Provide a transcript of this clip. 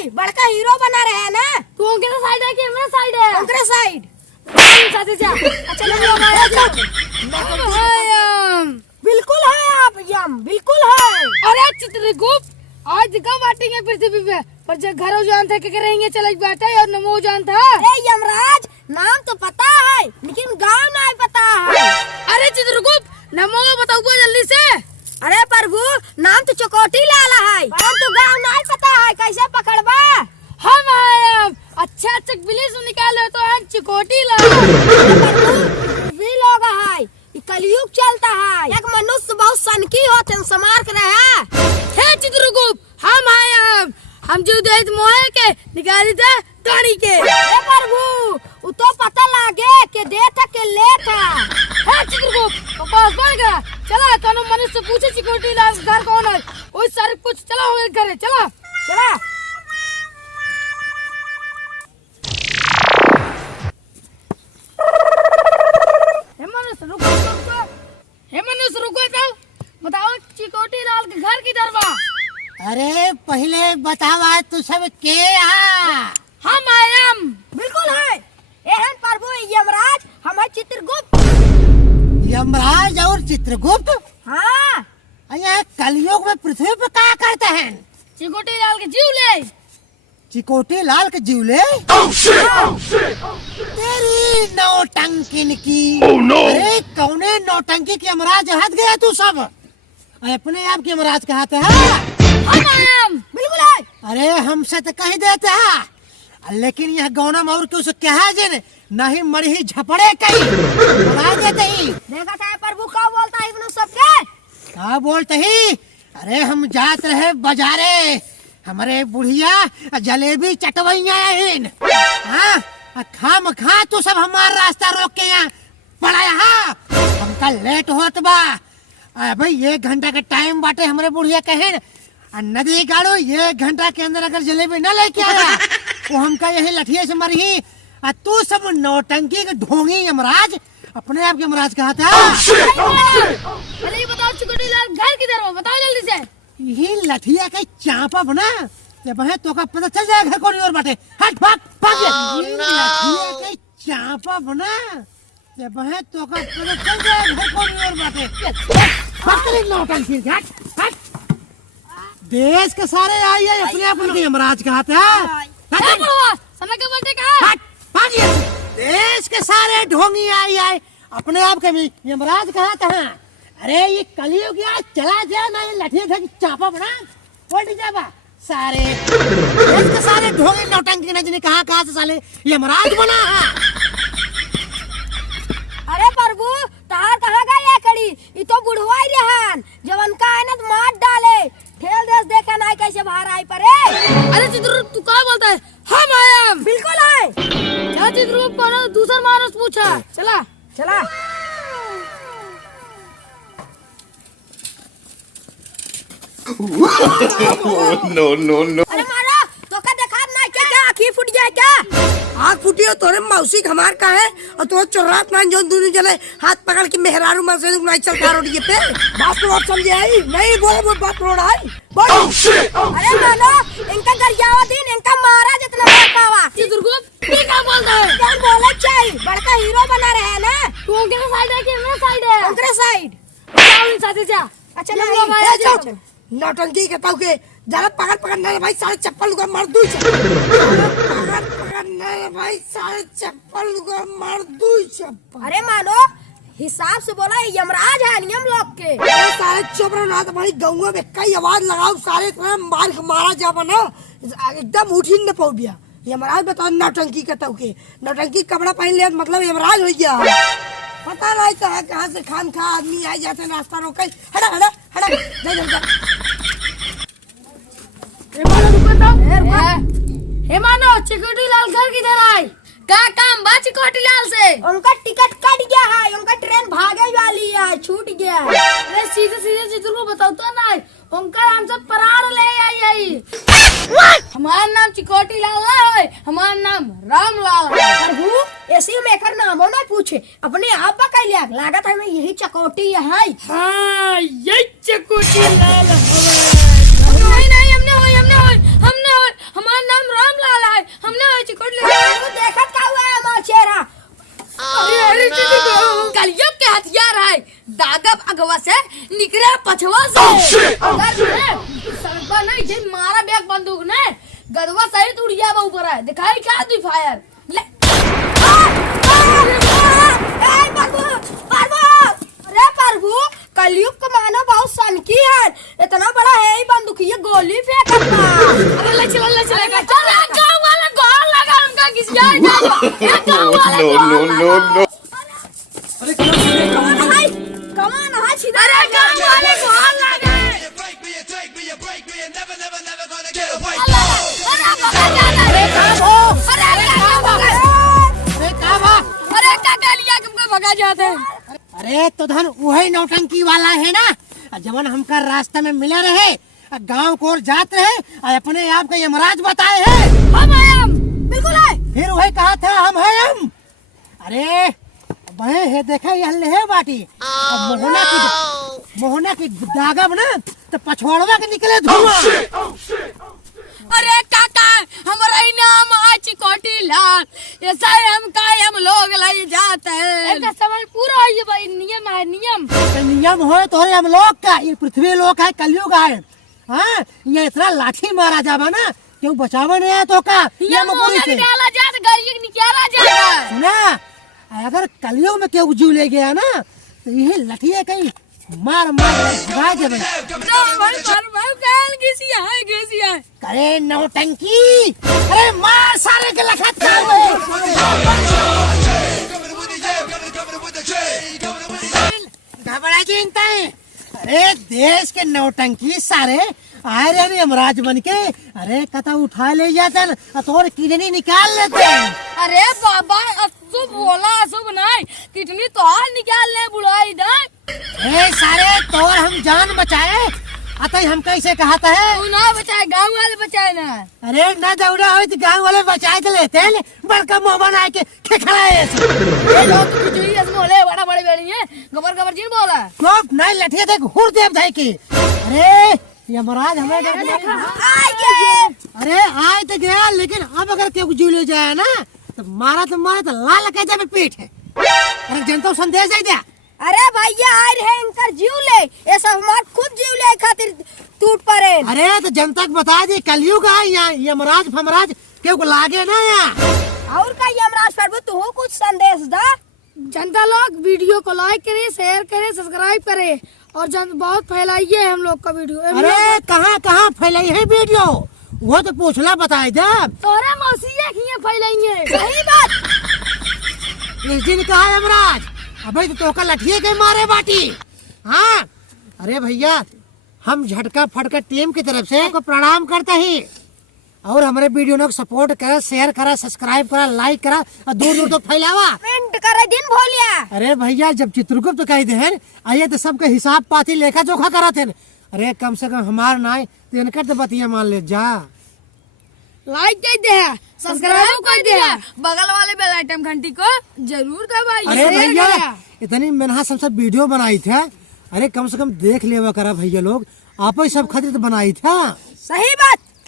चाहिए, बड़का हीरो बना रहे हैं ना। तू उनके साइड है कि मेरे साइड है? उनके साइड। अच्छा बिल्कुल है आप यम, बिल्कुल है। अरे चित्रगुप्त, आज का बांटेंगे पृथ्वी पे, पर जब घरों जान था क्या करेंगे, चले बैठे और नमो जान था। अरे यमराज, नाम तो पता है लेकिन गांव नहीं पता है। अरे चित्रगुप्त, नमो बताओ जल्दी से। अरे प्रभु, नाम तो चकोटी लाल है, परंतु गांव नहीं पता है, कैसे पकड़बा? हम आए अच्छा अच्छा बिलिस निकाले तो हम चिकोटी लाल। भी लोग है, कलयुग चलता है, एक मनुष्य बहुत सनकी होते हैं, समार के रहे। हे चित्रगुप्त, हम आए हम जो देत मोहे के निकाली थे गाड़ी के। हे प्रभु, वो तो पता लागे के दे था के ले था। हे चित्रगुप्त, पास बढ़ गया। चला कानून मनुष्य पूछे चिकोटी लाल घर कौन है, वही सारे कुछ चला हो करे। चला चला। मनुष्य रुको तो बताओ चिकोटी लाल के घर किधर बा? अरे पहले बतावा तू सब के हम आयम। बिल्कुल है, एहन प्रभु यमराज, हम है चित्रगुप्त। यमराज और चित्रगुप्त? हाँ। यहाँ कलयुग में पृथ्वी पर क्या करते हैं? चिकोटी लाल के जीव ले। चिकोटी लाल के जीवले? तेरी नौटंकी की। अरे कौने नौटंकी के यमराज हद गया तू सब? अपने आप के यमराज कहते हैं? हम आयम। बिल्कुल है। अरे हमसे तो कह देते हैं, लेकिन यह गौना और क्यों से कहा जे नहीं मरही झपड़े कहीं बता देते ही। देखा था प्रभु का बोलता है इतना सबके? क्या बोलते ही? अरे हम जात रहे बाजारे, हमारे बुढ़िया जलेबी चटवैया हाँ खाम खा तू सब हमारा रास्ता रोक के यहाँ पड़ा। यहाँ हमका लेट होत बा भाई, 1 घंटा का टाइम बाटे। हमारे बुढ़िया कहे नदी गाड़ो, 1 घंटा के अंदर अगर जलेबी न लेके आया तो हमका यही लठिया से मरही। तू सब नौटंकी के ढोंगी यमराज, अपने आप के यमराज कहता है। पहले बताओ चिकोटी लाल घर किधर हो, बताओ जल्दी से। ये लठिया का चापा बना जब है तो का पता चल जाएगा कौन और बाटे। हट भाग भाग। ये लठिया का चापा बना जब है तो का पता चल जाएगा कौन और बाटे। भाग नौटंकी, हट हट। देश के सारे आई है, अपने आप उनके यमराज कहते हैं। समय के बंटे कहाँ? हट भागिए। देश के सारे ढोंगी आई है, अपने आप के भी यमराज कहते हैं। अरे ये कलयुग क्या चला जाए ना, ये लठिया था चापा बना उल्ट जाबा सारे देश के सारे ढोंगी नौटंकी ने जिन्हें कहा से साले यमराज बना है। अरे प्रभु, तार कहाँ गया कड़ी? ये तो बुढ़वा ही रहन, जवन का है ना तो मार डाले। ठेल देश देखा नहीं कैसे बाहर आई परे। अरे चित्रगुप्त, तू क्या बोलता है? हम आयम। बिल्कुल है। चला चित्रगुप्त, कौन दूसरा मानस पूछा। चला चला। no. अरे मारा तो का देखा ना क्या आँखी फूट जाए क्या? आँख फूटी हो तोरे मौसी हमार का है और तो चोरात मान जो दोनों जने हाथ पकड़ के मेहरारू में से नहीं चलता रोड ये पे बाप रोड समझे आई नहीं बोले वो बाप रोड आई बोल। अरे मानो इनका घर जावा दिन इनका मारा जितना मार पावा। चित्रगुप्त, ये क्या बोलता है? क्या बोले चाहिए, बड़का हीरो बना रहे हैं ना। तू उनके साइड है कि मेरे साइड है? उनके साइड। जाओ इन साथी जा। अच्छा तुम नहीं, लोग आया जाओ। नौटंकी के ताऊ के जरा पकड़ पकड़ने भाई सारे चप्पल को मार दूँ पकड़ पकड़ने भाई सारे चप्पल को मार दूँ चप्पल। अरे मानो हिसाब से बोला, यमराज है नियम लोग के। सारे चुप रहो ना तो भाई गौवा में कई आवाज लगाओ सारे मार मारा जा बना एकदम उठी न पौ गया। यमराज बताओ नौटंकी के ताऊ के, नौटंकी कपड़ा पहन लिया मतलब यमराज हो गया। पता नहीं तो है कहाँ से खान खा आदमी आ जाते रास्ता रोके। हटा हटा हटा जा। हे मानो, चिकोटी लाल घर किधर आए? का काम बा चिकोटी लाल से? उनका टिकट कट गया है, उनका ट्रेन भागे वाली है, छूट गया है। अरे सीधे सीधे चित्र को बताओ तो ना, उनका नाम से प्राण ले आई। हमारा नाम चिकोटी लाल है, हमारा नाम रामलाल है। प्रभु ऐसे में एकर नामो नहीं पूछे, अपने आप बका लिया लागत है यही चकोटी है। हाँ ये चिकोटी लाल है। नहीं हमने हमारा नाम दागब अगवा से निकले पछवा से अगर मैं सड़क पर नहीं जे मारा बैग बंदूक ने गदवा सहित उड़िया बा ऊपर है दिखाई क्या दी फायर ले अरे प्रभु कलयुग का मानव बहुत सनकी है, इतना बड़ा है ही बंदूक ये गोली फेंकता। अरे ले चला चल गांव वाला गोल लगा उनका किसी गांव वाला no, no, no. अरे कमान है सीधा अरे गांव वाले गोल लगा अरे काका लिया तुमको भगा जाते हैं। अरे तो धन वही नौटंकी वाला है ना जवन हमका रास्ता में मिला रहे गांव को और जात रहे और अपने आप का यमराज बताए है हम बिल्कुल है। फिर वही कहा था हम है हम। अरे वही है देखा ये हल्ले है बाटी अब मोहना की दागब ना तो पछवाड़वा के निकले धुआं। अरे काका हमारा नाम आची कोटी लाल ऐसा हम कायम लोग लाई जाते हैं इसका सवाल पूरा है भाई नियम है नियम तो नियम हो तो हम लोग का ये पृथ्वी लोक है कलयुग है। हाँ ये इतना लाठी मारा जावा ना क्यों बचावा नहीं है तो का ये मकोरी से डाला जाए तो गाड़ी निकाला जाएगा सुना अगर कलयुग में क्यों जीव ले गया ना तो यही लठिए कहीं मार भगा देवे। करे नौटंकी अरे मार सारे के लखत घबरा चिंता है। अरे देश के नौटंकी सारे आए रहे यमराज बन के अरे कथा उठा ले जाते और किडनी निकाल लेते। अरे बाबा अशुभ बोला अशुभ नहीं किडनी तो हाल निकाल ले बुलाई दे सारे तोर हम जान बचाए अतः हम कैसे कहता है तू ना बचाए गांव वाले बचाए ना। अरे ना दौड़ा हो तो गांव वाले बचाए तो लेते हैं बड़का मुंह बना के खिखड़ाए ये लोग कुछ ही ऐसे बोले बड़ा बड़ी बेड़ी है गबर जी बोला चुप नहीं लठिए देख हुर देव जाए की। अरे यमराज हमें अरे आए तो गया लेकिन अब अगर क्यों जीव ले जाए ना तो मारा तो लाल कह जाए पीठ है। अरे जनता संदेश दे दिया। अरे भैया आए रहे इनकर जीव ले ये सब हमार खुद जीव ले खातिर टूट पड़े। अरे तो जनता को बता दी कलयुग है यहाँ यमराज फमराज क्यों लागे ना यहाँ और का यमराज प्रभु तू कुछ संदेश दा। जनता लोग वीडियो को लाइक करे शेयर करे सब्सक्राइब करे और बहुत फैलाइए हम लोग का वीडियो। अरे कहाँ फैलाई है वीडियो वो तो पूछला बताए जब तोरे मौसिया खिए फैलाइए सही बात। इस दिन कहा यमराज अबे तो का लठिए के मारे बाटी। हाँ अरे भैया हम झटका फटका टीम की तरफ से आपको प्रणाम करते हैं और हमारे वीडियो को सपोर्ट करा शेयर करा सब्सक्राइब करा लाइक करा और दूर दूर तक फैलावा कमेंट करे दिन भोलिया। अरे भैया जब चित्रगुप्त कही थे आइए तो सबके हिसाब पाती लेखा जोखा करा थे। अरे कम से कम हमार नाय तो इनकर तो बतिया मान ले जा लाइक कर दे सब्सक्राइब कर दे बगल वाले बेल आइटम घंटी को जरूर दबाइए। अरे भैया इतनी मेहनत सब वीडियो बनाई थे अरे कम से कम देख लेवा करा भैया लोग आप ही सब खातिर तो बनाई था। सही बात।